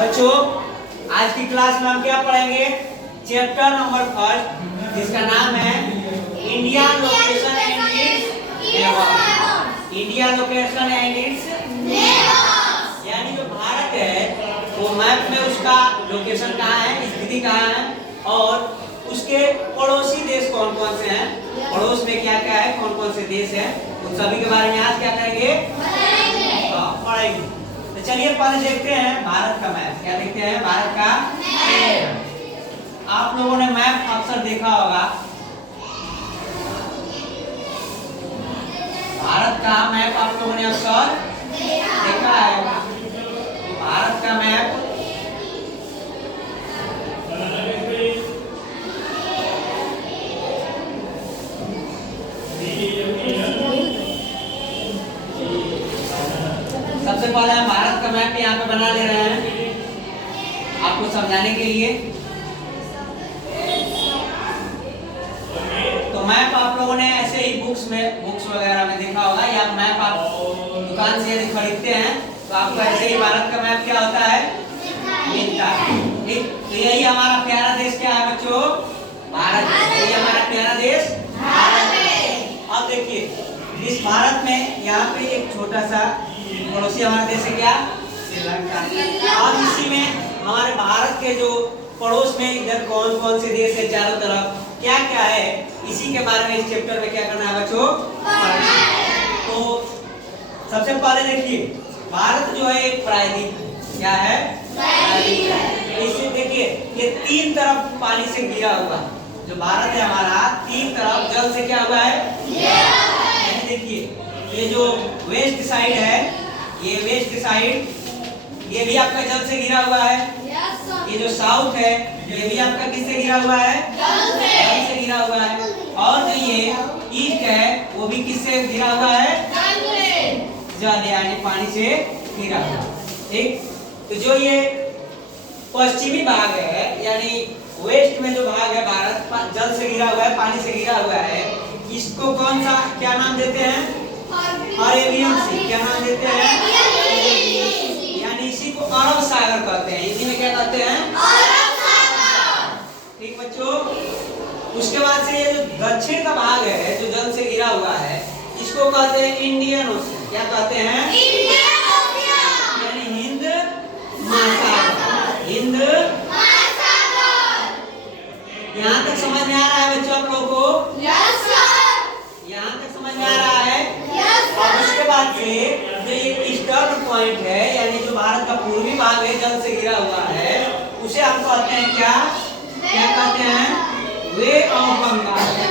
बच्चों आज की क्लास में हम क्या पढ़ेंगे? चैप्टर नंबर 1 जिसका नाम है India location and it's neighbours. India location and it's neighbours यानी जो भारत है वो मैप में उसका लोकेशन कहाँ है, स्थिति कहाँ है और उसके पड़ोसी देश कौन कौन से हैं, पड़ोस में क्या क्या है, कौन कौन से देश हैं, उन सभी के बारे में आज क्या करेंगे? पढ़ेंगे। तो चलिए पहले देखते हैं भारत का मैप। क्या देखते हैं? भारत का मैप। आप लोगों ने मैप अक्सर देखा होगा। भारत का मैप आप लोगों ने अक्सर देखा है। भारत का मैप सबसे पहले हम भारत का मैप यहाँ पे बना ले रहे हैं आपको समझाने के लिए। तो मैप आप लोगों ने ऐसे ही बुक्स वगैरह में देखा होगा या मैप आप दुकान से यदि खरीदते हैं तो आपको ऐसे ही भारत का मैप क्या होता है मिलता है। ठीक, तो यही हमारा प्यारा देश क्या है बच्चों? भारत। यही हमारा प्यारा देश भारत है। अब देखिए इस भारत में यहाँ पे एक छोटा सा पड़ोसी हमारा देश है क्या? श्रीलंका। और इसी में हमारे भारत के जो पड़ोस में इधर कौन कौन से देश है, चारों तरफ क्या क्या है, इसी के बारे में इस चैप्टर में क्या करना है बच्चों? तो सबसे पहले देखिए भारत जो है एक प्रायद्वीप क्या है? प्रायद्वीप। इसे देखिए ये तीन तरफ पानी से घिरा हुआ जो भारत है हमारा, तीन तरफ जल से क्या हुआ है? देखिए ये जो वेस्ट साइड है, ये वेस्ट साइड ये भी आपका जल से घिरा हुआ है। ये जो साउथ है ये भी आपका किससे घिरा हुआ है? जल से घिरा हुआ है। और जो ये ईस्ट है वो भी किससे घिरा हुआ है? जल यानी पानी से घिरा हुआ। ठीक, तो जो ये पश्चिमी भाग है यानी वेस्ट में जो भाग है भारत जल से घिरा हुआ है, पानी से घिरा हुआ है, इसको कौन सा क्या नाम देते हैं? अरेबियन सी। क्या नाम देते हैं? यानी इसी को अरब सागर कहते हैं। इसी में क्या कहते हैं? अरब सागर। ठीक बच्चों, उसके बाद से ये जो दक्षिण का भाग है जो जल से घिरा हुआ है इसको कहते हैं इंडियन ओशन। क्या कहते हैं? इंडियन ओशन यानी हिंद महासागर। हिंद महासागर। यहाँ तक समझ में आ रहा है बच्चों आप लोगों को? Yes sir. यहाँ तक समझ में आ रहा है? Yes sir. और उसके बाद से जो ये ईस्टर्न पॉइंट है यानी जो भारत का पूर्वी भाग है जल से घिरा हुआ है उसे हम कहते हैं क्या? क्या कहते हैं? Bay of Bengal.